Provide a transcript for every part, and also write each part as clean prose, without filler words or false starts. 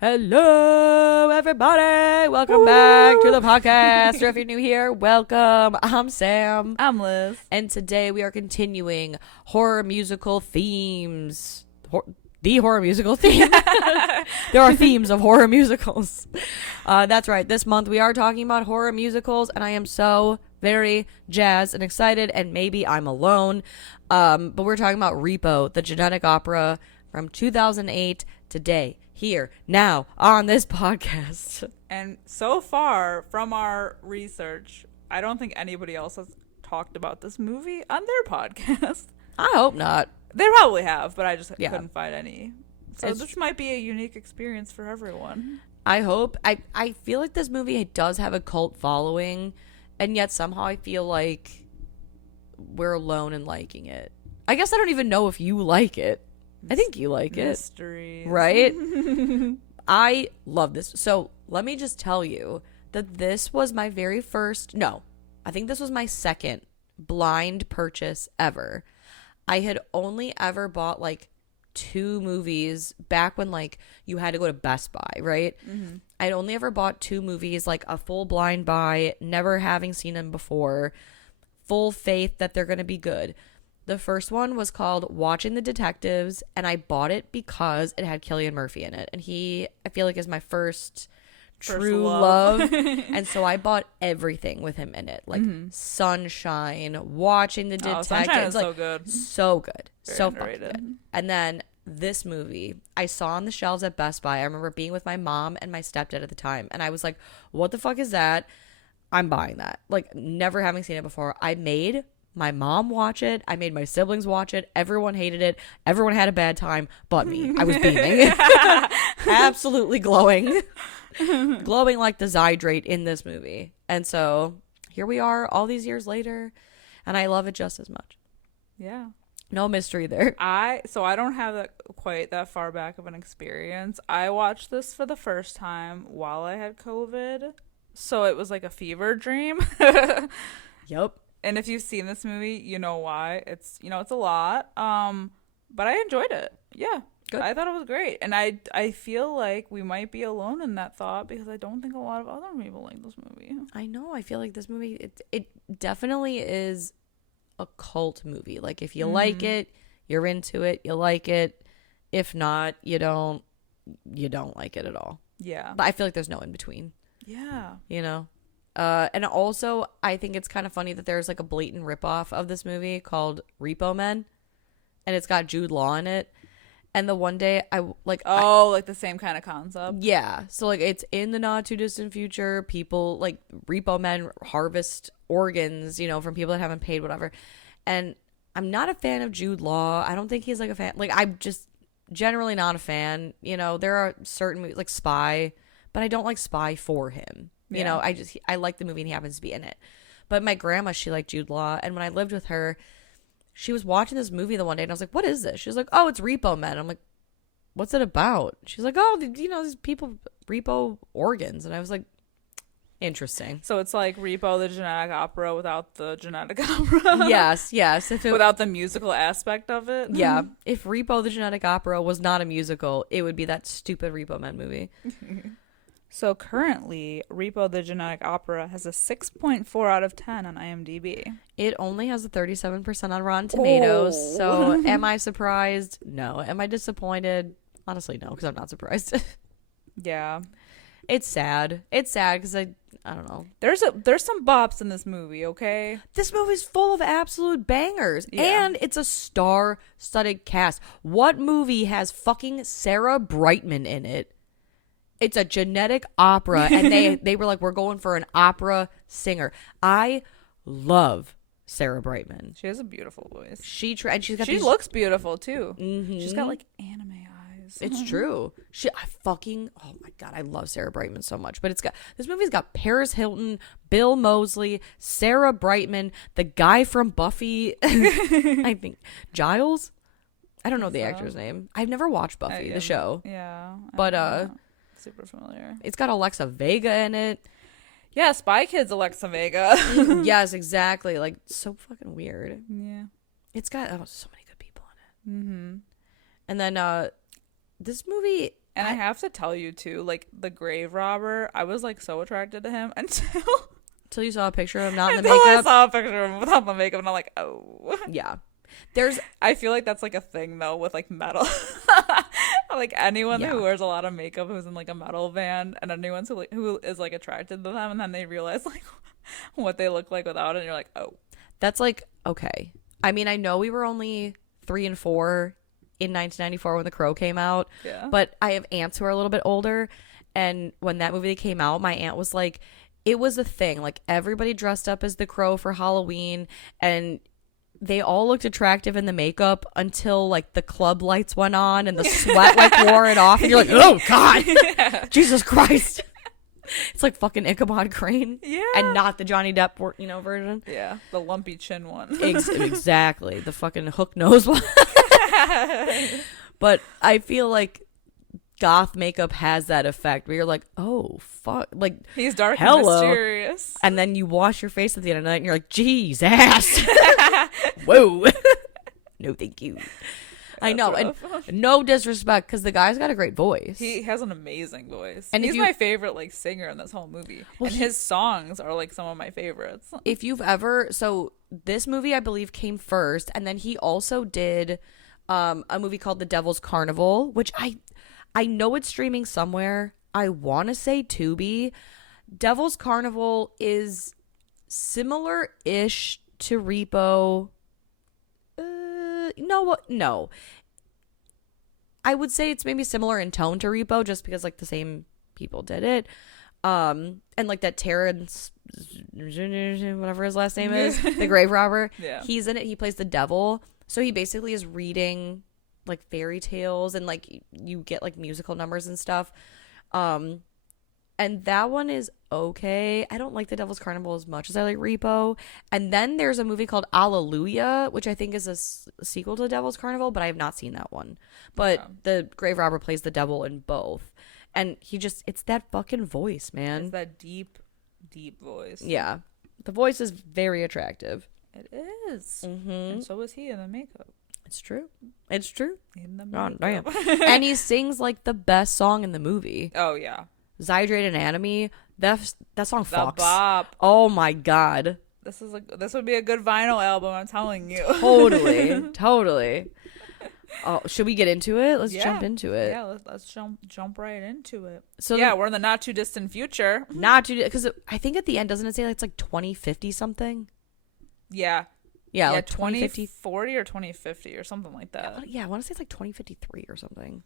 Hello, everybody. Welcome back to the podcast. Or if you're new here, welcome. I'm Sam. I'm Liz. And today we are continuing horror musical themes. The horror musical theme. There are themes of horror musicals. That's right. This month we are talking about horror musicals, and I am so very jazzed and excited, and maybe I'm alone. But we're talking about Repo, the genetic opera from 2008 today. Here, now, on this podcast. And so far, from our research, I don't think anybody else has talked about this movie on their podcast. I hope not. They probably have, but I just couldn't find any. So this might be a unique experience for everyone. I hope. I feel like this movie does have a cult following, and yet somehow I feel like we're alone in liking it. I guess I don't even know if you like it. I think you like Mysteries. it. Right? I love this. So let me just tell you that this was my very first, I think this was my second blind purchase ever. I had only ever bought like 2 movies back when like you had to go to Best Buy, right? Mm-hmm. I'd only ever bought 2 movies, like a full blind buy, never having seen them before, full faith that they're going to be good. The first one was called Watching the Detectives, and I bought it because it had Cillian Murphy in it. And he, I feel like, is my first true love. And so I bought everything with him in it. Like Sunshine, Watching the Detectives. Sunshine is like, so good. So good. Very so underrated. fucking good. And then this movie, I saw on the shelves at Best Buy. I remember being with my mom and my stepdad at the time. And I was like, what the fuck is that? I'm buying that. Like, never having seen it before. I made my mom watch it. I made my siblings watch it. Everyone hated it. Everyone had a bad time but me. I was beaming. Absolutely glowing. Glowing like the Zydrate in this movie. And so here we are all these years later, and I love it just as much. Yeah. No mystery there. So I don't have quite that far back of an experience. I watched this for the first time while I had COVID. So it was like a fever dream. Yep. And if you've seen this movie, you know why. It's a lot. But I enjoyed it. Yeah. Good. I thought it was great. And I feel like we might be alone in that thought because I don't think a lot of other people like this movie. I know. I feel like this movie, it definitely is a cult movie. Like, if you like it, you're into it, you like it. If not, you don't like it at all. Yeah. But I feel like there's no in between. Yeah. You know? And also, I think it's kind of funny that there's like a blatant ripoff of this movie called Repo Men, and it's got Jude Law in it. And the one day like the same kind of concept. Yeah, so like it's in the not too distant future. People like Repo Men harvest organs, from people that haven't paid, whatever. And I'm not a fan of Jude Law. I don't think he's like a fan. Like, I'm just generally not a fan. There are certain movies like Spy, but I don't like Spy for him. Yeah. I like the movie and he happens to be in it. But my grandma, she liked Jude Law. And when I lived with her, she was watching this movie the one day and I was like, what is this? She was like, oh, it's Repo Men. I'm like, what's it about? She's like, oh, these people repo organs. And I was like, interesting. So it's like Repo the genetic opera without the genetic opera. Yes. Without the musical aspect of it. Yeah. If Repo the genetic opera was not a musical, it would be that stupid Repo Men movie. So currently, Repo the Genetic Opera has a 6.4 out of 10 on IMDb. It only has a 37% on Rotten Tomatoes. Oh. So am I surprised? No. Am I disappointed? Honestly, no, because I'm not surprised. Yeah. It's sad. It's sad because I don't know. There's some bops in this movie, okay? This movie's full of absolute bangers. Yeah. And it's a star-studded cast. What movie has fucking Sarah Brightman in it? It's a genetic opera, and they were like, we're going for an opera singer. I love Sarah Brightman. She has a beautiful voice. She looks beautiful too. Mm-hmm. She's got like anime eyes. eyes. It's true. Oh my God, I love Sarah Brightman so much. But this movie's got Paris Hilton, Bill Moseley, Sarah Brightman, the guy from Buffy, I think Giles. I don't know the actor's name. I've never watched Buffy, the show. Yeah. But super familiar. it's got Alexa Vega in it. Yeah, Spy Kids Alexa Vega. Yes, exactly. Like, so fucking weird. Yeah. It's got so many good people in it. Mm-hmm. And then this movie, and I have to tell you too, like the grave robber, I was like so attracted to him until you saw a picture of him not in the until I makeup. saw a picture of him without the makeup, and I'm like, oh. Yeah. I feel like that's like a thing though with like metal. Like anyone who wears a lot of makeup who's in like a metal band, and anyone who is like attracted to them, and then they realize like what they look like without it, and you're like, oh. That's like, okay. I mean, I know we were only 3 and 4 in 1994 when The Crow came out, but I have aunts who are a little bit older, and when that movie came out, my aunt was like, it was a thing. Like, everybody dressed up as The Crow for Halloween, and they all looked attractive in the makeup until like the club lights went on and the sweat like wore it off, and you're like, oh God, Jesus Christ. It's like fucking Ichabod Crane, and not the Johnny Depp, version. Yeah, the lumpy chin one. Exactly, the fucking hook nose one. But I feel like goth makeup has that effect where you're like, oh fuck, like he's dark and mysterious, and then you wash your face at the end of the night and you're like, geez, ass. Whoa. No thank you. I know, rough. And no disrespect, because the guy's got a great voice. He has an amazing voice, and he's my favorite like singer in this whole movie. Well, and his songs are like some of my favorites. If you've ever, so this movie I believe came first, and then he also did a movie called The Devil's Carnival, which I know it's streaming somewhere. I want to say Tubi. Devil's Carnival is similar-ish to Repo. No. I would say it's maybe similar in tone to Repo, just because like the same people did it. And like that Terrence, whatever his last name is, the grave robber. Yeah. He's in it. He plays the devil. So he basically is reading like fairy tales, and like you get like musical numbers and stuff. And that one is okay. I don't like The Devil's Carnival as much as I like Repo. And then there's a movie called Alleluia, which I think is a sequel to Devil's Carnival, but I have not seen that one. But the grave robber plays the devil in both. And it's that fucking voice, man. It's that deep, deep voice. Yeah. The voice is very attractive. It is. Mm-hmm. And so is he in the makeup. It's true. It's true. In the makeup. Oh, damn. And he sings like the best song in the movie. Oh, yeah. Zydrate Anatomy. That song fucks. Bop. Oh my God. This would be a good vinyl album, I'm telling you. Totally. Oh, should we get into it? Let's jump into it. Yeah, let's jump right into it. So we're in the not too distant future. Because I think at the end, doesn't it say it's like 2050 something? Yeah. Yeah, like 2040 or 2050 or something like that. Yeah, I want to say it's like 2053 or something.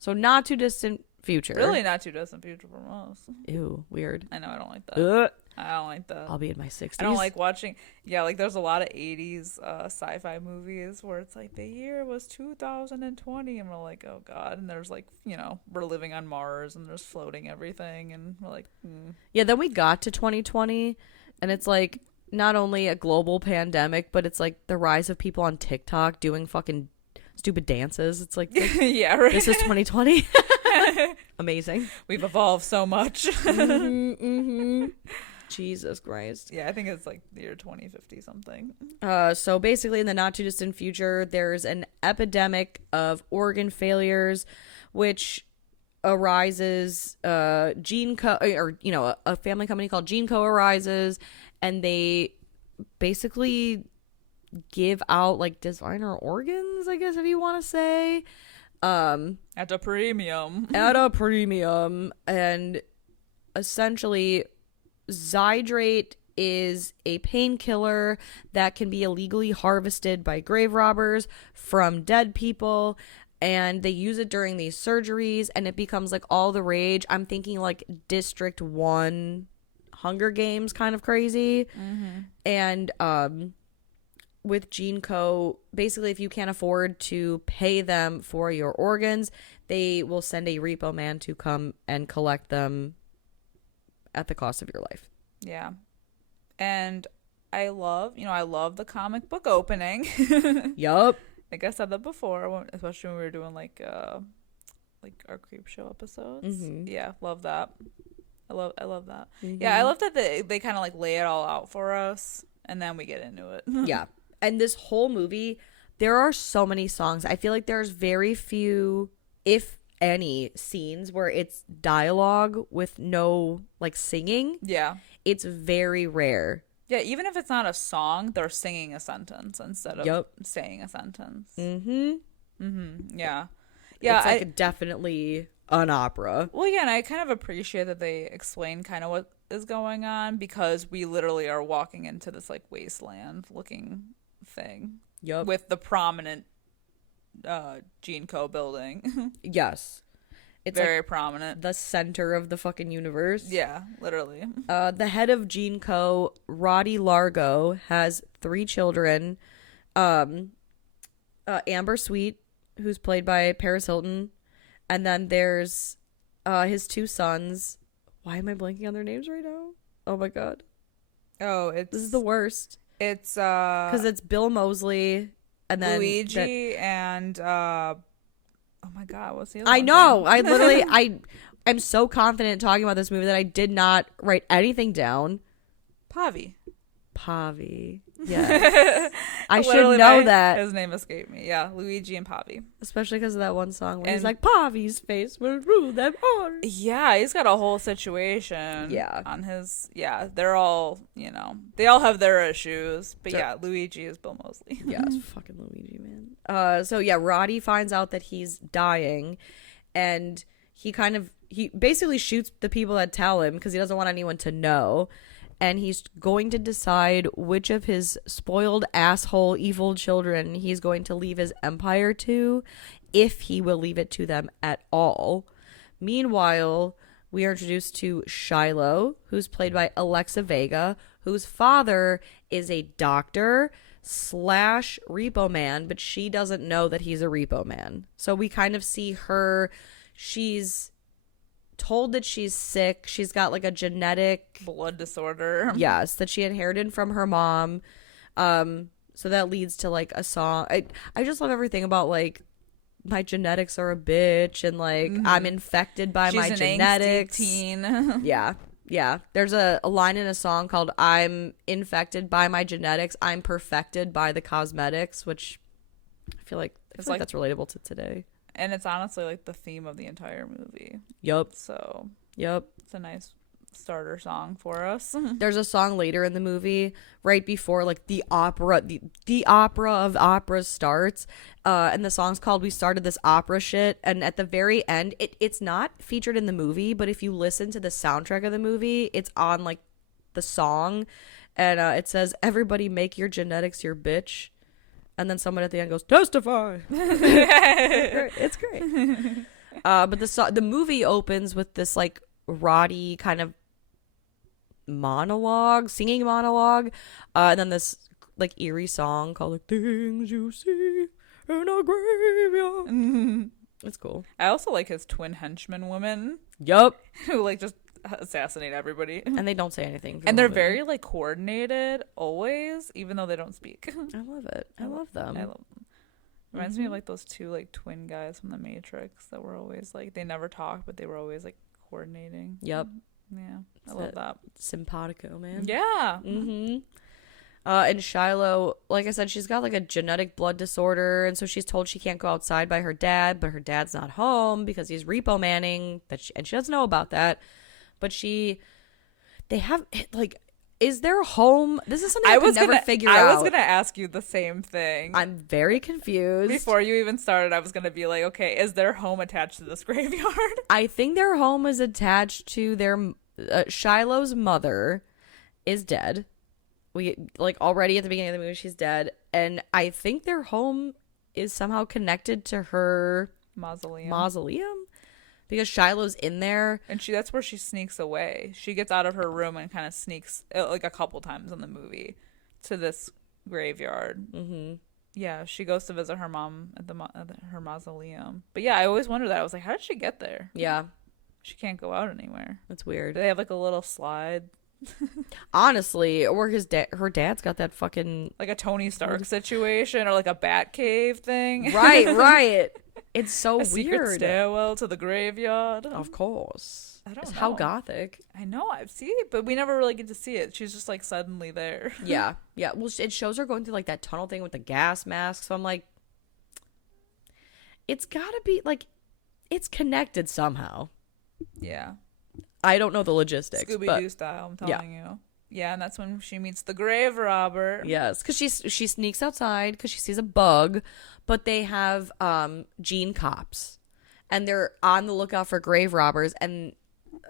So not too distant future. Really not too distant future from us. Ew, weird. I know, I don't like that. I don't like that. I'll be in my 60s. I don't like watching, like there's a lot of 80s sci-fi movies where it's like the year was 2020 and we're like, oh God. And there's like, we're living on Mars and there's floating everything and we're like, Yeah, then we got to 2020 and it's like not only a global pandemic, but it's like the rise of people on TikTok doing fucking stupid dances. It's like, yeah, right. This is 2020. Amazing. We've evolved so much. Mm-hmm. Jesus Christ. Yeah, I think it's like the year 2050 something. So basically in the not too distant future, there's an epidemic of organ failures, which arises, a family company called GeneCo arises, and they basically give out like designer organs, I guess, if you want to say. At a premium. And essentially Zydrate is a painkiller that can be illegally harvested by grave robbers from dead people, and they use it during these surgeries, and it becomes like all the rage. I'm thinking like District 1 Hunger Games kind of crazy. Mm-hmm. And with Gene Co, basically, if you can't afford to pay them for your organs, they will send a repo man to come and collect them at the cost of your life. Yeah. And I love the comic book opening. Yup. Like I said that before, especially when we were doing like our creep show episodes. Mm-hmm. Yeah, love that. I love that. Mm-hmm. Yeah, I love that they kind of like lay it all out for us, and then we get into it. Yeah. And this whole movie, there are so many songs. I feel like there's very few, if any, scenes where it's dialogue with no like singing. Yeah. It's very rare. Yeah, even if it's not a song, they're singing a sentence instead of saying a sentence. Mm-hmm. Mm-hmm. Yeah. Yeah. It's like definitely an opera. Well, yeah, and I kind of appreciate that they explain kind of what is going on, because we literally are walking into this like wasteland looking thing. Yep. With the prominent Gene Co building. Yes. It's very like prominent. The center of the fucking universe. Yeah, literally. The head of Gene Co, Roddy Largo, has 3 children. Amber Sweet, who's played by Paris Hilton. And then there's his 2 sons. Why am I blanking on their names right now? Oh my god. Oh, this is the worst. It's because it's Bill Moseley and then Luigi and oh my god, what's the other I one know. name? I literally I'm so confident talking about this movie that I did not write anything down. Pavi. Yeah. I should know that. His name escaped me. Yeah, Luigi and Pavi. Especially because of that one song where he's like, Pavi's face will rule them all. Yeah, he's got a whole situation. Yeah. On his, they're all, they all have their issues. But yeah, Luigi is Bill Moseley. Yeah, it's fucking Luigi, man. So yeah, Roddy finds out that he's dying, and he basically shoots the people that tell him because he doesn't want anyone to know. And he's going to decide which of his spoiled asshole evil children he's going to leave his empire to, if he will leave it to them at all. Meanwhile, we are introduced to Shiloh, who's played by Alexa Vega, whose father is a doctor / repo man, but she doesn't know that he's a repo man. So we kind of see her, she's told that she's sick. She's got like a genetic blood disorder. Yes, that she inherited from her mom. So that leads to like a song. I just love everything about like my genetics are a bitch and like I'm infected by my genetics. She's an angsty teen. Yeah. There's a line in a song called "I'm infected by my genetics. I'm perfected by the cosmetics," which I feel like that's relatable to today. And it's honestly like the theme of the entire movie. Yup. So, it's a nice starter song for us. There's a song later in the movie, right before like the opera, the opera of operas starts, and the song's called "We Started This Opera Shit." And at the very end, it's not featured in the movie, but if you listen to the soundtrack of the movie, it's on like the song, and it says, "Everybody make your genetics your bitch." And then someone at the end goes, "Testify." It's great. But the movie opens with this like Roddy kind of singing monologue, and then this like eerie song called like "Things You See in a Graveyard." It's cool. I also like his twin henchman women. Yup. Who like just assassinate everybody. And they don't say anything. And they're very like coordinated always, even though they don't speak. I love it. I love them. Reminds me of like those 2 like twin guys from the Matrix that were always like, they never talked, but they were always like coordinating. Yep. Yeah. I love that. Simpatico, man. Yeah. And Shiloh, like I said, she's got like a genetic blood disorder, and so she's told she can't go outside by her dad, but her dad's not home because he's repo manning, and she doesn't know about that. But they have like, is their home? This is something I could never figure out. I was gonna ask you the same thing. I'm very confused. Before you even started, I was gonna be like, okay, is their home attached to this graveyard? I think their home is attached to their Shiloh's mother is dead. We like already at the beginning of the movie, she's dead, and I think their home is somehow connected to her mausoleum. Because Shiloh's in there. And that's where she sneaks away. She gets out of her room and kind of sneaks, like a couple times in the movie, to this graveyard. Mm-hmm. Yeah, she goes to visit her mom at her mausoleum. But yeah, I always wondered that. I was like, how did she get there? Yeah. She can't go out anywhere. That's weird. Do they have like a little slide? Honestly, or her dad's got that fucking like a Tony Stark situation or like a Bat Cave thing. Right. It's so weird. Secret stairwell to the graveyard. Of course. I don't know. How gothic. I know, I've seen it, but we never really get to see it. She's just like suddenly there. Yeah. Well, it shows her going through like that tunnel thing with the gas mask. So I'm like, it's gotta be like, it's connected somehow. Yeah. I don't know the logistics. Scooby-Doo style, I'm telling you. Yeah, and that's when she meets the grave robber. Yes, because she sneaks outside because she sees a bug, but they have gene cops, and they're on the lookout for grave robbers. And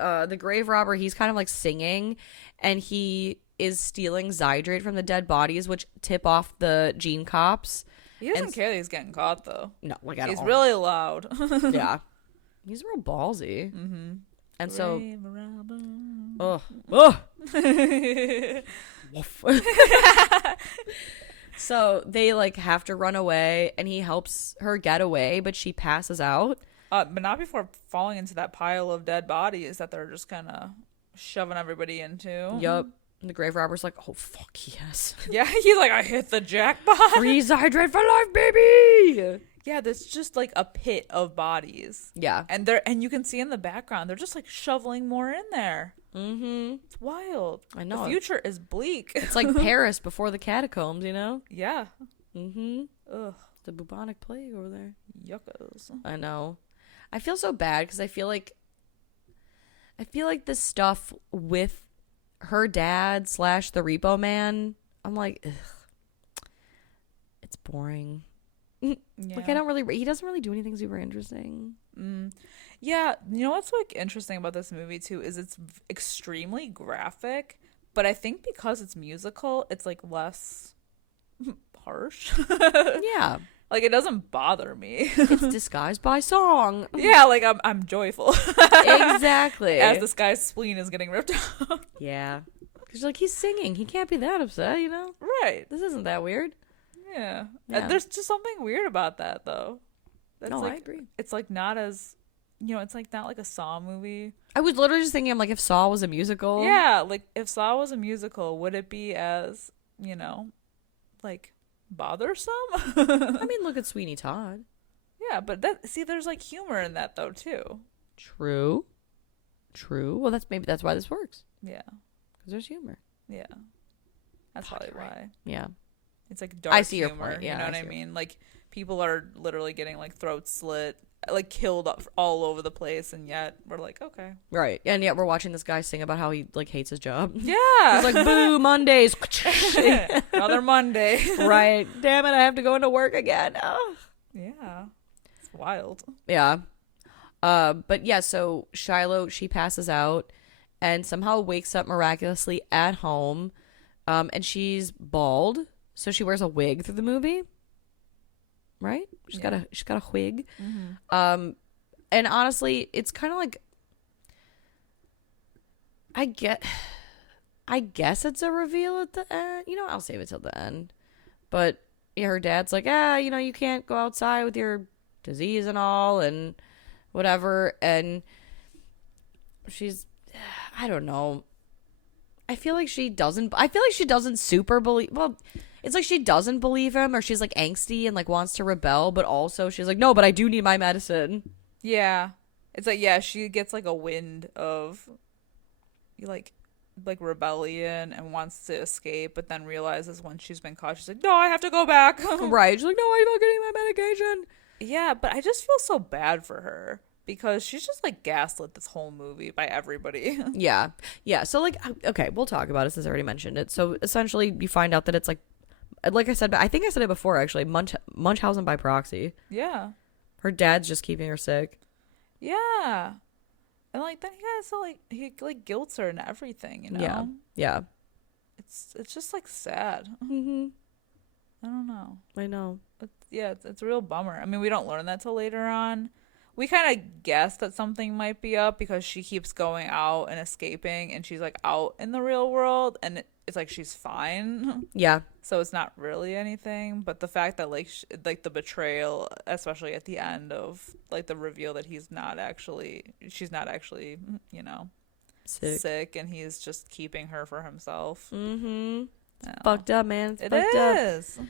the grave robber, he's kind of like singing, and he is stealing Zydrate from the dead bodies, which tip off the gene cops. He doesn't care that he's getting caught, though. No, like at all. He's really loud. Yeah, he's real ballsy. Mm-hmm. And so, so they like have to run away, and he helps her get away, but she passes out. But not before falling into that pile of dead bodies that they're just kind of shoving everybody into. Yup. And the grave robber's like, oh fuck yes. Yeah, he's like, I hit the jackpot. Freeze hydrate for life, baby. Yeah, there's just like a pit of bodies. Yeah. And you can see in the background, they're just like shoveling more in there. Mm-hmm. It's wild. I know. The future is bleak. It's like Paris before the catacombs, you know? Yeah. Mm-hmm. Ugh. The bubonic plague over there. Yuckos. I know. I feel so bad because I feel like the stuff with her dad / the Repo Man, I'm like, ugh, it's boring. Yeah. Like he doesn't really do anything super interesting. Yeah, you know what's like interesting about this movie too is it's extremely graphic, but I think because it's musical, it's like less harsh. Yeah. Like it doesn't bother me. It's disguised by song. Yeah, like I'm joyful. Exactly. As this guy's spleen is getting ripped out. Yeah. Because like he's singing. He can't be that upset, you know? Right. This isn't that weird. Yeah. Yeah. There's just something weird about that though. That's No, like, I agree. It's like not as, it's like not like a Saw movie. I was literally just thinking, I'm like, if Saw was a musical. Yeah, like if Saw was a musical, would it be as, like bothersome? I mean, look at Sweeney Todd. Yeah, but there's like humor in that though too. True. Well, that's why this works. Yeah. Because there's humor. Yeah. That's probably why. Yeah. It's like dark I see humor, your point. Yeah, you know what I mean? Like people are literally getting like throats slit, like killed all over the place, and yet we're like, okay. Right. And yet we're watching this guy sing about how he like hates his job. Yeah. He's like, boo, Mondays. Another Monday. Right. Damn it, I have to go into work again. Oh. Yeah. It's wild. Yeah. But yeah, so Shiloh, she passes out and somehow wakes up miraculously at home. And she's bald, so she wears a wig through the movie. Right? She's got a wig. Mm-hmm. And honestly, it's kind of like I guess it's a reveal at the end. I'll save it till the end. But yeah, her dad's like, you can't go outside with your disease and all and whatever. And she's, I don't know. I feel like she doesn't super believe. Well, it's like she doesn't believe him, or she's like angsty and like wants to rebel, but also she's like, no, but I do need my medicine. Yeah. It's like, yeah, she gets like a wind of like rebellion and wants to escape, but then realizes once she's been caught, she's like, no, I have to go back. Right. She's like, no, I'm not getting my medication. Yeah, but I just feel so bad for her because she's just like gaslit this whole movie by everybody. Yeah. So like, okay, we'll talk about it since I already mentioned it. So essentially you find out that it's like I said, but I think I said it before actually, Munchausen by proxy. Yeah. Her dad's just keeping her sick. Yeah. And like then he guilts her and everything, Yeah. It's just like sad. Mm-hmm. I don't know. I know. It's a real bummer. I mean, we don't learn that till later on. we kind of guess that something might be up because she keeps going out and escaping, and she's like out in the real world, and it's like she's fine. Yeah. So it's not really anything, but the fact that like like the betrayal, especially at the end of like the reveal that she's not actually, you know, sick, and he's just keeping her for himself. Mm-hmm. Fucked up, man. It's it fucked is. Up.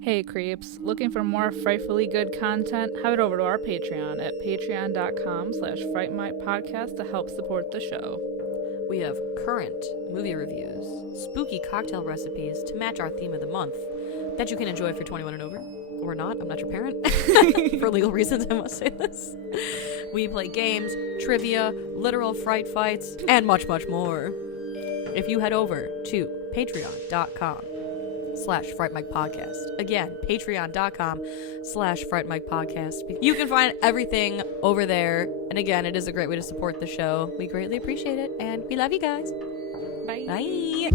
Hey creeps, looking for more frightfully good content? Head over to our Patreon at patreon.com/Fright Mic podcast to help support the show. We have current movie reviews, spooky cocktail recipes to match our theme of the month that you can enjoy if you're 21 and over. Or not, I'm not your parent. For legal reasons, I must say this. We play games, trivia, literal fright fights, and much, much more. If you head over to patreon.com/Fright Mic podcast. Again, patreon.com/Fright Mic podcast. You can find everything over there. And again, it is a great way to support the show. We greatly appreciate it. And we love you guys. Bye. Bye.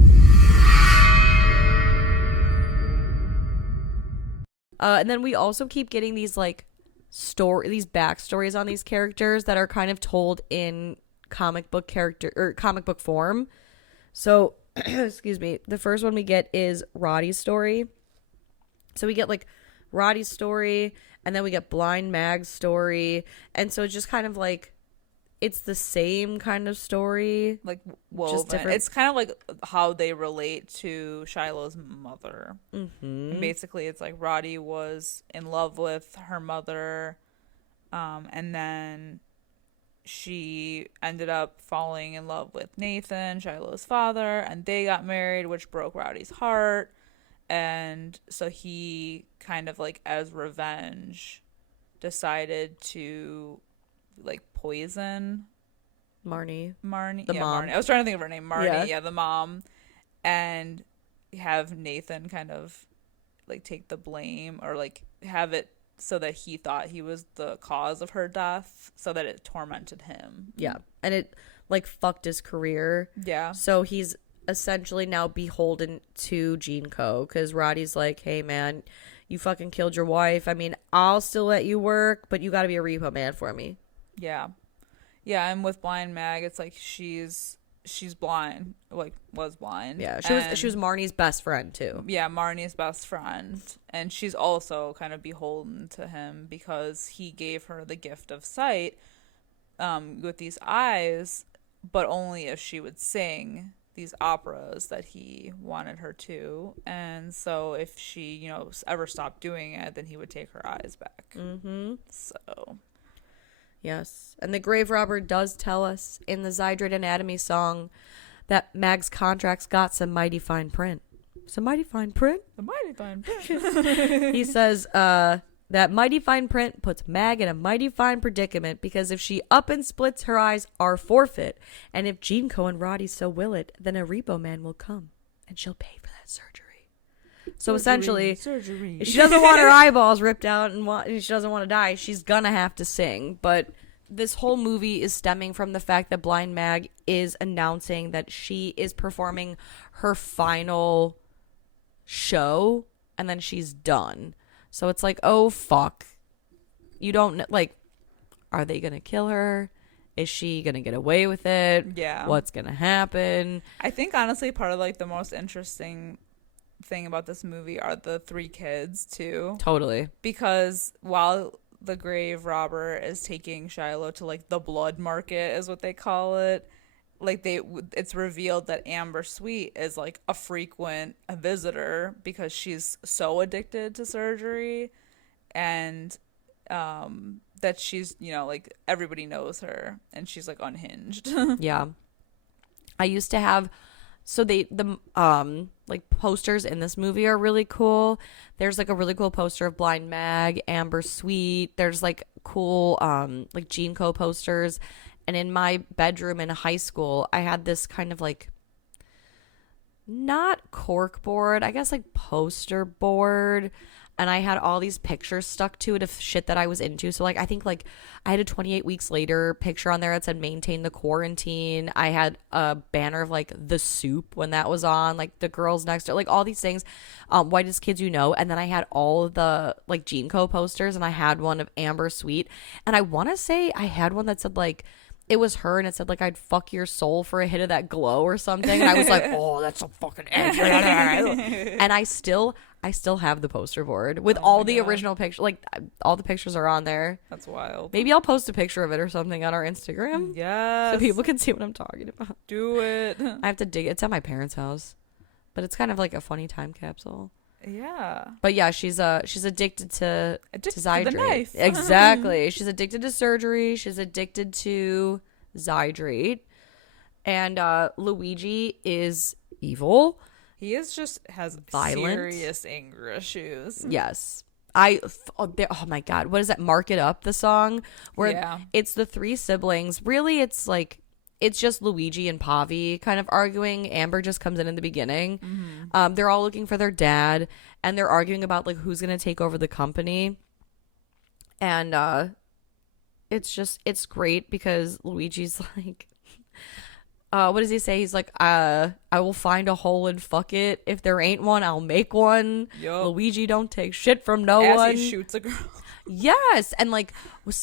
And then we also keep getting these like these backstories on these characters that are kind of told in comic book form. So, excuse me, the first one we get is Roddy's story. So we get like Roddy's story, and then we get Blind Mag's story, and so it's just kind of like it's the same kind of story, like woven. Just different. It's kind of like how they relate to Shiloh's mother. Mm-hmm. And basically, it's like Roddy was in love with her mother, and then she ended up falling in love with Nathan, Shiloh's father, and they got married, which broke Roddy's heart. And so he kind of like, as revenge, decided to like poison Marnie. The mom. Marnie. I was trying to think of her name. Marnie, Yeah, the mom, and have Nathan kind of like take the blame, or like have it so that he thought he was the cause of her death, so that it tormented him. Yeah, and it like fucked his career. Yeah. So he's essentially now beholden to Gene Co. Because Roddy's like, hey man, you fucking killed your wife. I mean, I'll still let you work, but you got to be a repo man for me. Yeah. Yeah, and with Blind Mag, it's like she's blind, like was blind. Yeah, she was Marnie's best friend too. Yeah, Marnie's best friend, and she's also kind of beholden to him because he gave her the gift of sight, with these eyes, but only if she would sing these operas that he wanted her to. And so if she, you know, ever stopped doing it, then he would take her eyes back. Mm-hmm. So yes, and the grave robber does tell us in the Zydrate Anatomy song that Mag's contract's got some mighty fine print. Some mighty fine print? The mighty fine print. He says that mighty fine print puts Mag in a mighty fine predicament, because if she up and splits her eyes, are forfeit. And if Gene Co and Roddy so will it, then a repo man will come and she'll pay for that surgery. So essentially, if she doesn't want her eyeballs ripped out and she doesn't want to die, she's gonna have to sing. But this whole movie is stemming from the fact that Blind Mag is announcing that she is performing her final show and then she's done. So it's like, oh fuck, you don't like, are they gonna kill her? Is she gonna get away with it? Yeah. What's gonna happen? I think honestly part of like the most interesting thing about this movie are the three kids too. Totally. Because while the grave robber is taking Shiloh to like the blood market is what they call it, like it's revealed that Amber Sweet is like a frequent visitor because she's so addicted to surgery, and that she's, you know, like everybody knows her and she's like unhinged. Yeah. I used to have, so the like posters in this movie are really cool. There's like a really cool poster of Blind Mag, Amber Sweet. There's like cool like Gene Co posters. And in my bedroom in high school, I had this kind of like, not cork board, I guess like poster board and I had all these pictures stuck to it of shit that I was into. So like I think like I had a 28 weeks later picture on there that said maintain the quarantine. I had a banner of like The Soup when that was on, like The Girls Next Door, like all these things, Whitest Kids You Know. And then I had all of the like Gene Co posters, and I had one of Amber Sweet, and I want to say I had one that said like it was her, and it said like I'd fuck your soul for a hit of that glow or something, and I was like, oh, that's so fucking edgy. And I still have the poster board with all the original pictures. Like all the pictures are on there. That's wild. Maybe I'll post a picture of it or something on our Instagram. Yes. So people can see what I'm talking about. Do it. I have to dig it. It's at my parents' house, but it's kind of like a funny time capsule. Yeah. But yeah, she's addicted to Zydrate. To the knife. Exactly. She's addicted to surgery. She's addicted to Zydrate. And Luigi is evil. He has violent, serious anger issues. Yes. Oh my God. What is that? Mark It Up, the song where it's the three siblings. Really, it's like, it's just Luigi and Pavi kind of arguing. Amber just comes in the beginning. Mm-hmm. They're all looking for their dad, and they're arguing about like who's going to take over the company. And it's great because Luigi's like, what does he say? He's like, I will find a hole and fuck it. If there ain't one, I'll make one. Yep. Luigi don't take shit from no one. As he shoots a girl. Yes. And like,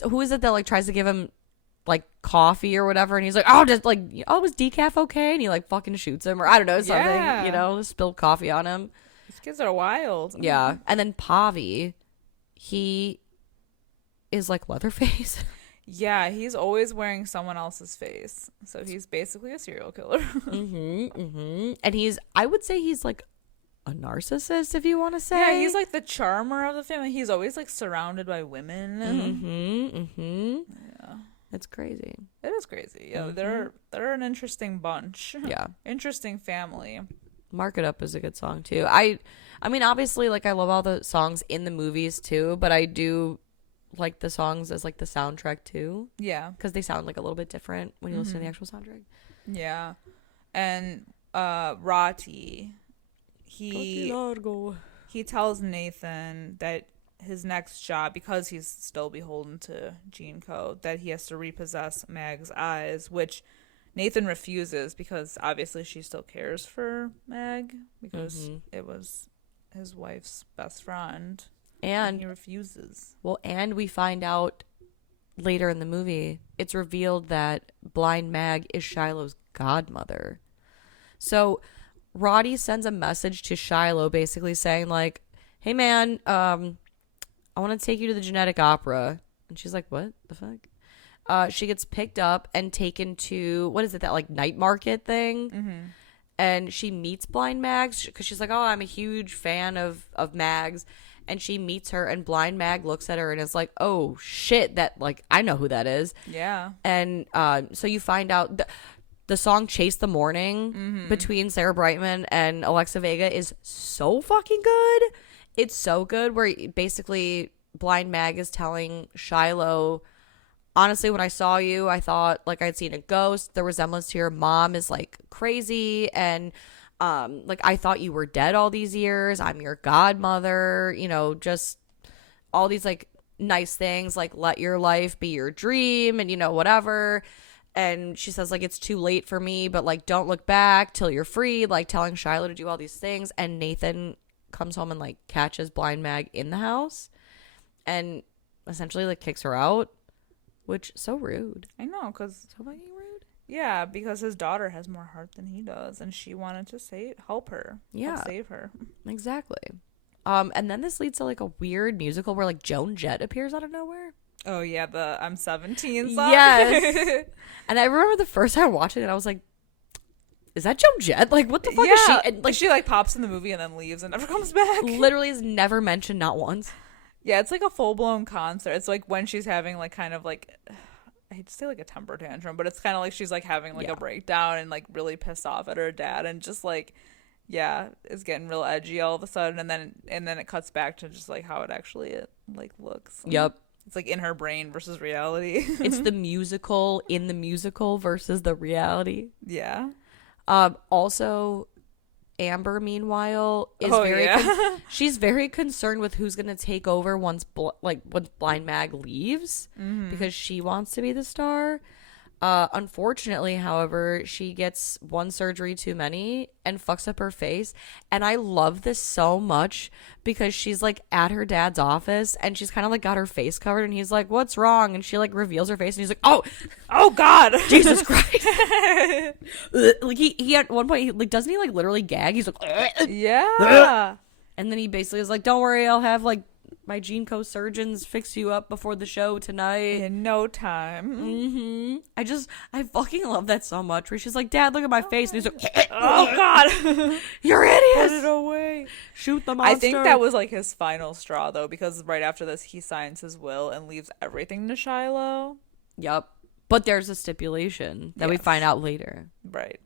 who is it that like tries to give him like coffee or whatever, and he's like, oh, just like, oh, was decaf okay? And he like fucking shoots him, or I don't know, something, you know, spilled coffee on him. These kids are wild. Yeah. And then Pavi, he is like Leatherface. Yeah, he's always wearing someone else's face, so he's basically a serial killer. And I would say he's like a narcissist, if you want to say. Yeah, he's like the charmer of the family. He's always like surrounded by women. Yeah. It's crazy. It is crazy. Yeah, they're an interesting bunch. Yeah. Interesting family. Mark It Up is a good song too. I mean, obviously, like, I love all the songs in the movies too, but I do like the songs as like the soundtrack too. Yeah. Because they sound like a little bit different when you listen to the actual soundtrack. Yeah. And Rati, he tells Nathan that his next job, because he's still beholden to Gene Co, that he has to repossess Mag's eyes, which Nathan refuses because obviously she still cares for Mag because it was his wife's best friend. And he refuses. Well, and we find out later in the movie, it's revealed that blind Mag is Shiloh's godmother. So Roddy sends a message to Shiloh basically saying like, hey man, I want to take you to the genetic opera. And she's like, what the fuck? She gets picked up and taken to, what is it, that like night market thing? And she meets blind Mags because she's like, oh, I'm a huge fan of Mags. And she meets her, and blind Mag looks at her and is like, oh shit, that, like, I know who that is. Yeah. And so you find out the song Chase the Morning between Sarah Brightman and Alexa Vega is so fucking good. It's so good, where basically blind Mag is telling Shiloh, honestly, when I saw you, I thought like I'd seen a ghost. The resemblance to your mom is like crazy, and like I thought you were dead all these years. I'm your godmother, you know, just all these like nice things, like let your life be your dream, and you know, whatever. And she says like, it's too late for me, but like don't look back till you're free, like telling Shiloh to do all these things. And Nathan comes home and like catches blind Mag in the house and essentially like kicks her out, which so rude. I know, because so fucking rude. Yeah, because his daughter has more heart than he does, and she wanted to help her, save her. Exactly. And then this leads to like a weird musical where like Joan Jett appears out of nowhere. Oh yeah, the I'm 17 song. Yes. And I remember the first time watching it, I was like, is that Joan Jett? Like, what the fuck is she? And, like, she like pops in the movie and then leaves and never comes back. Literally is never mentioned, not once. Yeah, it's like a full-blown concert. It's like when she's having like kind of like, I hate to say like a temper tantrum, but it's kind of like she's like having like a breakdown and like really pissed off at her dad and just like, is getting real edgy all of a sudden, and then it cuts back to just like how it actually like looks. Yep. It's like in her brain versus reality. It's the musical in the musical versus the reality. Yeah. Also Amber, meanwhile, is yeah. she's very concerned with who's gonna take over once Blind Mag leaves, because she wants to be the star. Unfortunately, however, she gets one surgery too many and fucks up her face. And I love this so much because she's like at her dad's office and she's kind of like got her face covered and he's like, "What's wrong?" And she like reveals her face and he's like, oh God, Jesus Christ. Like he at one point, doesn't he like literally gag? He's like, yeah. And then he basically is like, "Don't worry, I'll have like my Gene Co surgeons fix you up before the show tonight in no time." I fucking love that so much. Where she's like, "Dad, look at my face," and he's like, "Oh God, you're idiots! Put it away! Shoot the monster!" I think that was like his final straw, though, because right after this, he signs his will and leaves everything to Shiloh. Yep, but there's a stipulation that we find out later, right?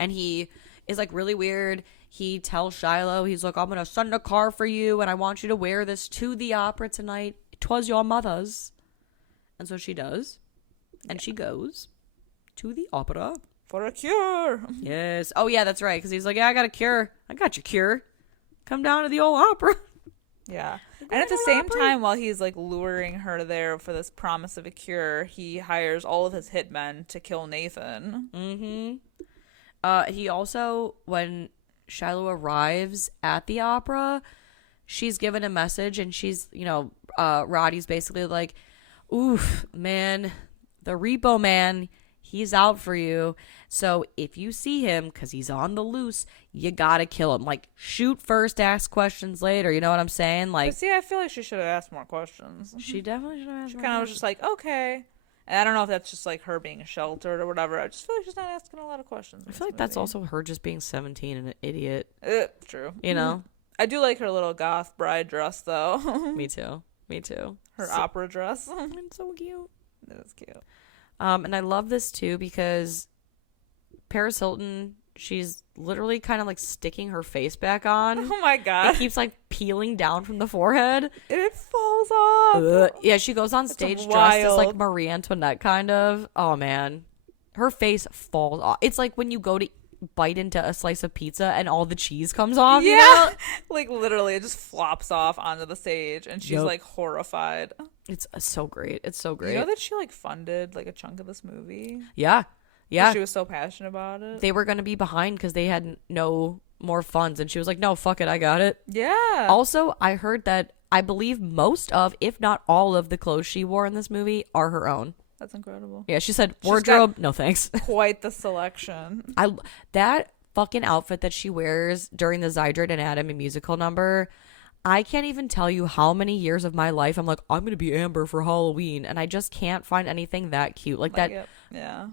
And he is like really weird. He tells Shiloh, he's like, "I'm gonna send a car for you, and I want you to wear this to the opera tonight. 'Twas your mother's," and so she does, and she goes to the opera for a cure. Yes. Oh yeah, that's right. Because he's like, "Yeah, I got a cure. I got your cure. Come down to the old opera." Yeah. And at the same time, while he's like luring her there for this promise of a cure, he hires all of his hitmen to kill Nathan. He also, when Shiloh arrives at the opera, she's given a message and she's, Roddy's basically like, "Oof, man, the Repo man, he's out for you. So if you see him, because he's on the loose, you gotta kill him. Like, shoot first, ask questions later." You know what I'm saying? Like, but see, I feel like she should have asked more questions. She definitely should have asked She more kind of was questions. just like, okay. And I don't know if that's just like her being sheltered or whatever. I just feel like she's not asking a lot of questions. I feel like that's also her just being 17 and an idiot. True. You know? I do like her little goth bride dress, though. Me too. Her opera dress. It's so cute. It is cute. And I love this too because Paris Hilton, she's literally kind of like sticking her face back on. Oh my God. It keeps like peeling down from the forehead. It falls off. Yeah, she goes on stage dressed as like Marie Antoinette kind of. Oh man. Her face falls off. It's like when you go to bite into a slice of pizza and all the cheese comes off. Yeah. You know? Like literally it just flops off onto the stage and she's like horrified. It's so great. It's so great. You know that she like funded like a chunk of this movie? Yeah. She was so passionate about it. They were going to be behind because they had no more funds. And she was like, "No, fuck it. I got it." Yeah. Also, I heard that I believe most of, if not all of the clothes she wore in this movie are her own. That's incredible. Yeah, she said, "Wardrobe, no thanks." Quite the selection. That fucking outfit that she wears during the Zydrate Anatomy musical number, I can't even tell you how many years of my life I'm like, I'm going to be Amber for Halloween. And I just can't find anything that cute. Like that,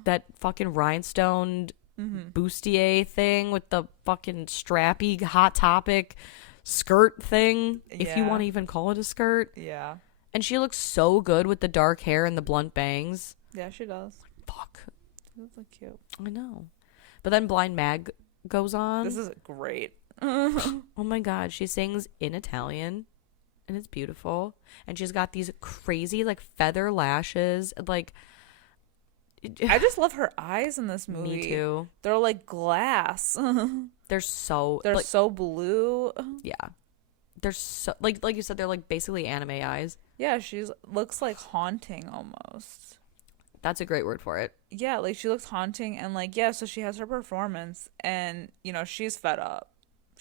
that fucking rhinestoned bustier thing with the fucking strappy Hot Topic skirt thing. If you want to even call it a skirt. Yeah. And she looks so good with the dark hair and the blunt bangs. Yeah, she does. Fuck. She does look cute. I know. But then Blind Mag goes on. This is great. Oh my God. She sings in Italian and it's beautiful. And she's got these crazy like feather lashes. Like, I just love her eyes in this movie. Me too. They're like glass. They're so blue. Yeah. They're so like you said, they're like basically anime eyes. Yeah, she looks like haunting almost. That's a great word for it. Yeah, like she looks haunting and like, yeah, so she has her performance and, she's fed up.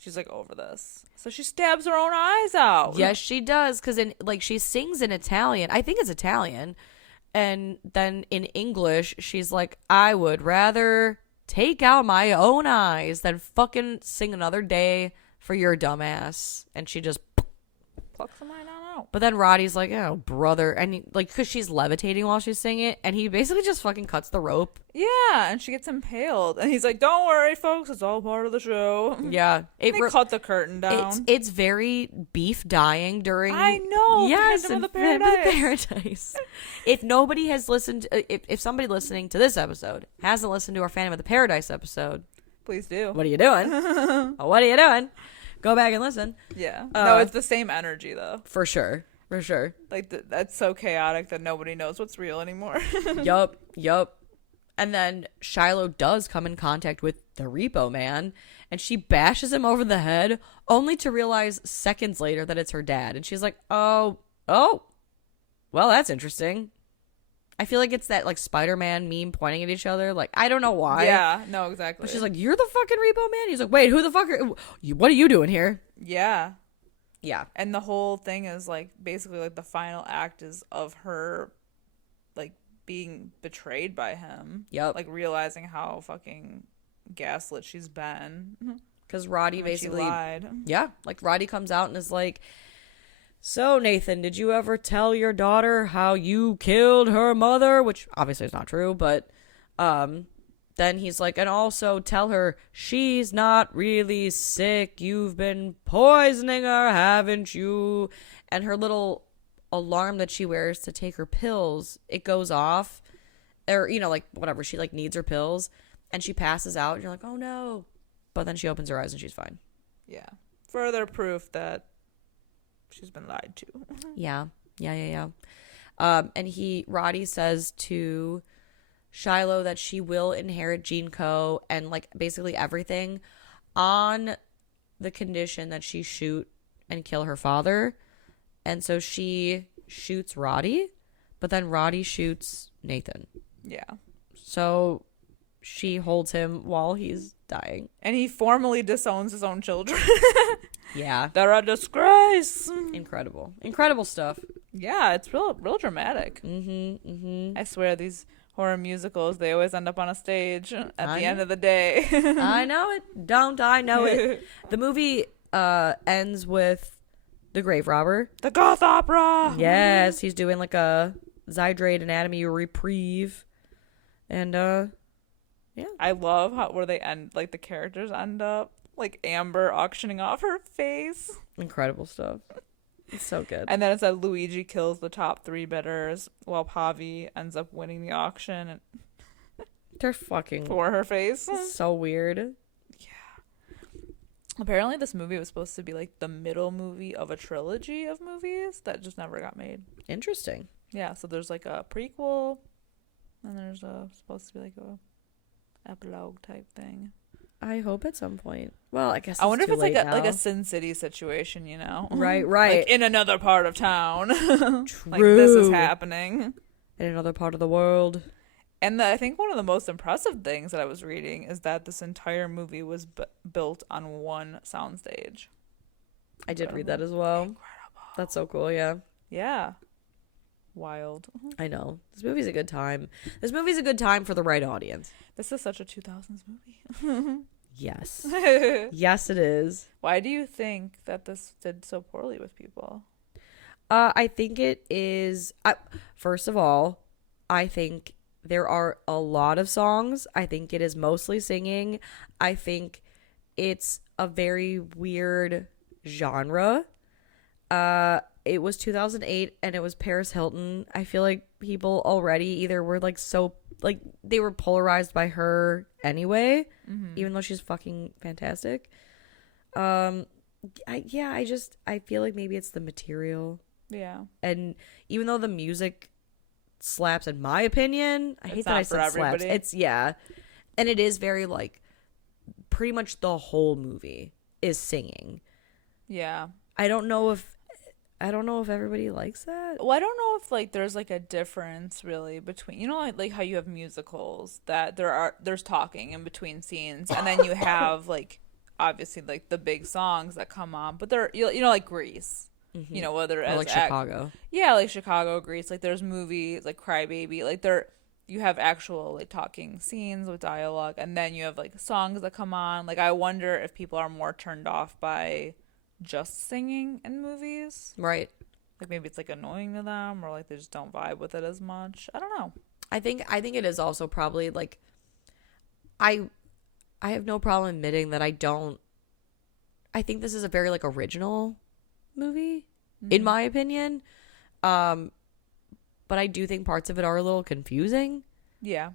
She's like over this. So she stabs her own eyes out. Yes, she does. Because she sings in Italian. I think it's Italian. And then in English, she's like, "I would rather take out my own eyes than fucking sing another day for your dumbass." And she just plucks them right on out. But then Roddy's like, "Oh, brother." And because she's levitating while she's singing it. And he basically just fucking cuts the rope. Yeah, and she gets impaled. And he's like, "Don't worry, folks. It's all part of the show." Yeah. They cut the curtain down. It's very beef dying during... I know. Yes, Phantom in of the Paradise. Paradise. If nobody has listened... If somebody listening to this episode hasn't listened to our Phantom of the Paradise episode... Please do. What are you doing? What are you doing? Go back and listen. Yeah. No, it's the same energy, though. For sure. Like, that's so chaotic that nobody knows what's real anymore. Yup. And then Shiloh does come in contact with the Repo Man, and she bashes him over the head, only to realize seconds later that it's her dad. And she's like, oh, well, that's interesting. I feel like it's that like Spider-Man meme pointing at each other. Like, I don't know why. Yeah, no, exactly. But she's like, you're the fucking Repo Man? He's like, wait, who the fuck what are you doing here? Yeah. Yeah. And the whole thing is like basically like the final act is of her like being betrayed by him. Yep. Like realizing how fucking gaslit she's been. Because Roddy basically she lied. Yeah. Like Roddy comes out and is like, so Nathan, did you ever tell your daughter how you killed her mother? Which obviously is not true, but then he's like, and also tell her she's not really sick. You've been poisoning her, haven't you? And her little alarm that she wears to take her pills, it goes off. Or, you know, like whatever. She like needs her pills and she passes out. And you're like, oh no. But then she opens her eyes and she's fine. Yeah. Further proof that she's been lied to. Yeah. And Roddy says to Shiloh that she will inherit Gene Co. and like basically everything on the condition that she shoot and kill her father. And so she shoots Roddy, but then Roddy shoots Nathan. Yeah. So she holds him while he's dying. And he formally disowns his own children. Yeah. They're a disgrace. Incredible stuff. Yeah, it's real dramatic. I swear these horror musicals, they always end up on a stage at the end of the day. I know it. Don't I know it. The movie ends with the grave robber. The goth opera. Yes, he's doing like a Zydrate anatomy reprieve. And yeah. I love where they end, like the characters end up like Amber auctioning off her face. Incredible stuff. It's so good. And then it said Luigi kills the top 3 bidders while Pavi ends up winning the auction and they're fucking for her face. So weird. Yeah. Apparently this movie was supposed to be like the middle movie of a trilogy of movies that just never got made. Interesting. Yeah, so there's like a prequel and there's supposed to be like a epilogue type thing. I hope at some point. Well, I guess I wonder if it's like a Sin City situation, you know? Right. Like in another part of town. True. Like this is happening. In another part of the world. And I think one of the most impressive things that I was reading is that this entire movie was built on one soundstage. I did read that as well. Incredible. That's so cool, yeah. Yeah. Wild. I know. This movie's a good time. This movie's a good time for the right audience. This is such a 2000s movie. Yes. Yes, it is. Why do you think that this did so poorly with people? I think it is... first of all, I think there are a lot of songs. I think it is mostly singing. I think it's a very weird genre. It was 2008 and it was Paris Hilton. I feel like people already either were like so like they were polarized by her anyway, even though she's fucking fantastic. I feel like maybe it's the material. Yeah. And even though the music slaps in my opinion, I hate that I said slaps. It's and it is very like pretty much the whole movie is singing. Yeah. I don't know if everybody likes that. Well, I don't know if like there's like a difference really between, you know, like how you have musicals that there's talking in between scenes, and then you have like obviously like the big songs that come on, but they're, you know, like Grease, you know, whether or like Chicago. Yeah, like Chicago, Grease. Like there's movies like Cry Baby, like you have actual like talking scenes with dialogue, and then you have like songs that come on. Like I wonder if people are more turned off by just singing in movies, right? Like maybe it's like annoying to them, or like they just don't vibe with it as much. I don't know. I think it is also probably like I have no problem admitting that I think this is a very like original movie in my opinion, but I do think parts of it are a little confusing. Yeah.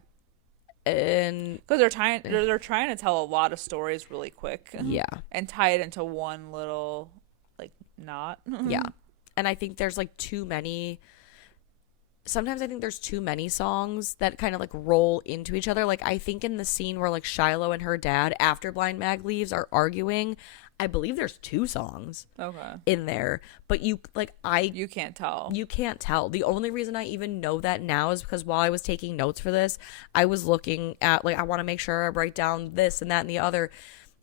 And because they're trying to tell a lot of stories really quick, and tie it into one little like knot. Yeah. And I think there's like too many sometimes I think there's too many songs that kind of like roll into each other. Like I think in the scene where like Shiloh and her dad after Blind Mag leaves are arguing, I believe there's 2 songs in there, but you can't tell. You can't tell. The only reason I even know that now is because while I was taking notes for this, I was looking at like I want to make sure I write down this and that and the other,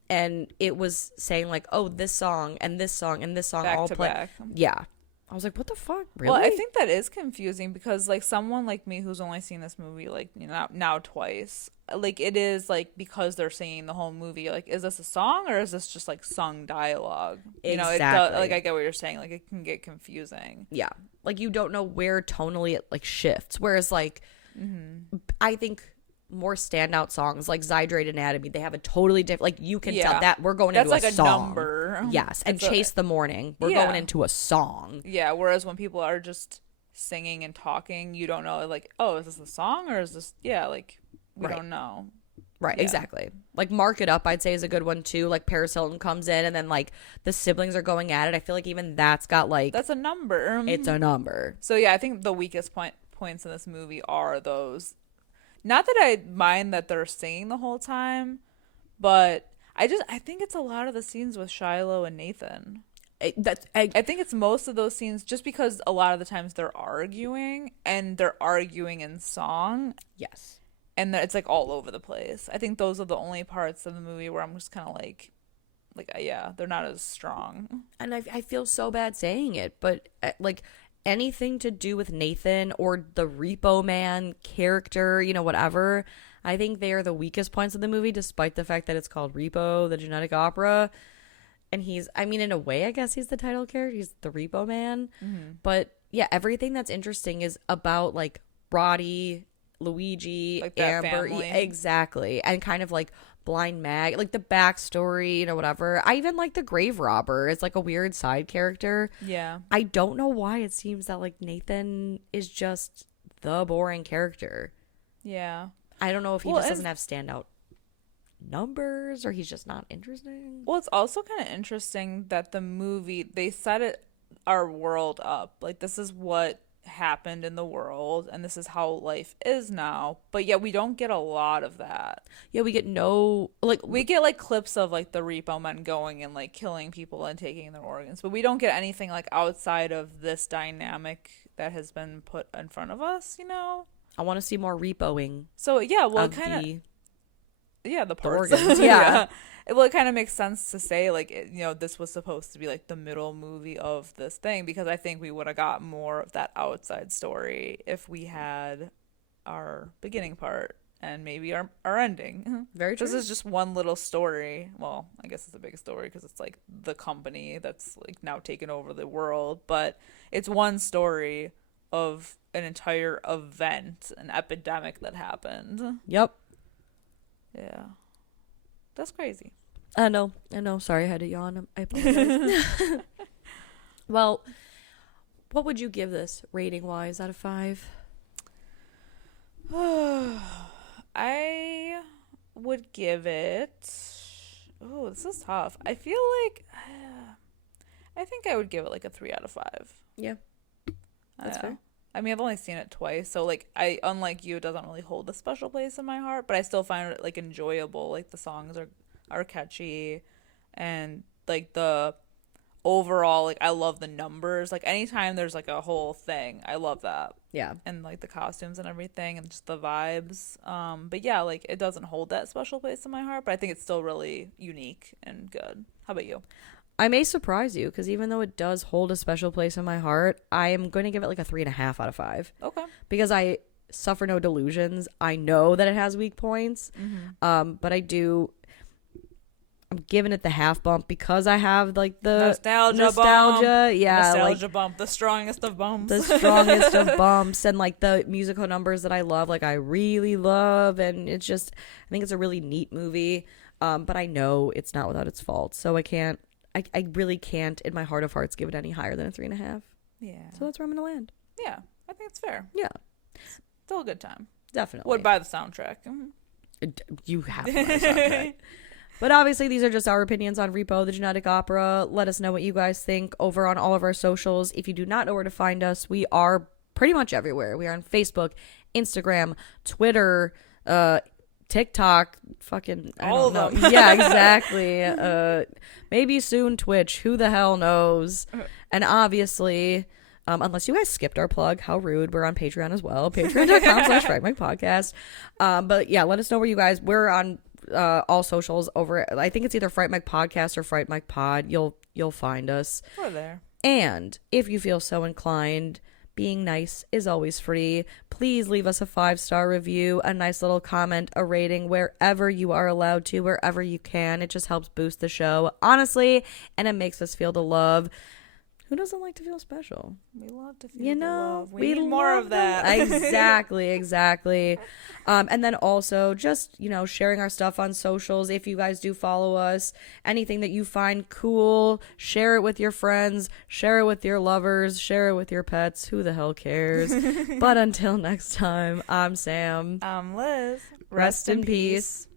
and it was saying like, oh, this song and this song and this song back all to play. back. Yeah. I was like, what the fuck? Really? Well, I think that is confusing because, like, someone like me who's only seen this movie, like, you know, now twice, like, it is, like, because they're singing the whole movie, like, is this a song or is this just, like, sung dialogue? You know, like, I get what you're saying. Like, it can get confusing. Yeah. Like, you don't know where tonally it, like, shifts. Whereas, like, I think more standout songs like Zydrate Anatomy, they have a totally different, like, you can tell that we're going into like a song. Number. Yes, and Chase the Morning, we're going into a song. Yeah, whereas when people are just singing and talking, you don't know, like, oh, is this a song or is this, like, we don't know. Right, exactly. Like, Mark It Up, I'd say, is a good one, too. Like, Paris Hilton comes in, and then, like, the siblings are going at it. I feel like even that's got, like... That's a number. It's a number. So, yeah, I think the weakest points in this movie are those... Not that I mind that they're singing the whole time, but I think it's a lot of the scenes with Shiloh and Nathan. I think it's most of those scenes just because a lot of the times they're arguing, and they're arguing in song. Yes. And it's, like, all over the place. I think those are the only parts of the movie where I'm just kind of like, yeah, they're not as strong. And I feel so bad saying it, but, like... anything to do with Nathan or the Repo Man character, you know, whatever, I think they are the weakest points of the movie, despite the fact that it's called Repo, the genetic opera. And he's, I mean, in a way, I guess he's the title character. He's the Repo Man. Mm-hmm. But yeah, everything that's interesting is about like Roddy, Luigi, like Amber. Exactly. And kind of like Blind Mag, like the backstory, you know, whatever. I even like the grave robber. It's like a weird side character. Yeah. I don't know why it seems that like Nathan is just the boring character. Yeah. I don't know if he just doesn't have standout numbers or he's just not interesting. Well, it's also kind of interesting that the movie, they set our world up. Like, this is what happened in the world and this is how life is now, but yet we don't get a lot of that. Yeah, we get we get like clips of like the Repo Men going and like killing people and taking their organs, but we don't get anything like outside of this dynamic that has been put in front of us, you know. I want to see more repoing. So yeah, well, kind of the parts. The organs. Yeah. Well, it kind of makes sense to say, like, you know, this was supposed to be, like, the middle movie of this thing, because I think we would have got more of that outside story if we had our beginning part and maybe our ending. Very true. This is just one little story. Well, I guess it's a big story because it's, like, the company that's, like, now taken over the world. But it's one story of an entire event, an epidemic that happened. Yep. Yeah. That's crazy. I know. Sorry, I had to yawn. I apologize. Well, what would you give this rating-wise out of 5? I would give it... Oh, this is tough. I feel like... I think I would give it like a 3 out of 5. Yeah. That's fair. I mean, I've only seen it twice, so, like, unlike you, it doesn't really hold a special place in my heart, but I still find it, like, enjoyable. Like, the songs are catchy, and, like, the overall, like, I love the numbers. Like, anytime there's, like, a whole thing, I love that. Yeah. And, like, the costumes and everything, and just the vibes. But, yeah, like, it doesn't hold that special place in my heart, but I think it's still really unique and good. How about you? I may surprise you, because even though it does hold a special place in my heart, I am going to give it like a 3.5 out of 5. Okay. Because I suffer no delusions. I know that it has weak points, but I'm giving it the half bump because I have like the nostalgia bump. Yeah, nostalgia bump, the strongest of bumps. The strongest of bumps, and like the musical numbers that I love, like I really love, and it's just, I think it's a really neat movie. But I know it's not without its faults, so I really can't, in my heart of hearts, give it any higher than a 3.5. Yeah. So that's where I'm going to land. Yeah, I think it's fair. Yeah. Still a good time. Definitely. Would buy the soundtrack. You have to buy the soundtrack. But obviously, these are just our opinions on Repo, the genetic opera. Let us know what you guys think over on all of our socials. If you do not know where to find us, we are pretty much everywhere. We are on Facebook, Instagram, Twitter, TikTok, fucking all don't of know. them. Yeah, exactly. Maybe soon Twitch. Who the hell knows? And obviously, unless you guys skipped our plug, how rude. We're on Patreon as well. Patreon.com/Fright Mic Podcast. But yeah, let us know where you guys. We're on all socials over. I think it's either Fright Mic Podcast or Fright Mic Pod. You'll find us. We're there. And if you feel so inclined, being nice is always free. Please leave us a 5-star review, a nice little comment, a rating, wherever you are allowed to, wherever you can. It just helps boost the show, honestly, and it makes us feel the love. Who doesn't like to feel special? We love to feel the love. We need more of that. Exactly. And then also just, sharing our stuff on socials. If you guys do follow us, anything that you find cool, share it with your friends, share it with your lovers, share it with your pets. Who the hell cares? But until next time, I'm Sam. I'm Liz. Rest in peace.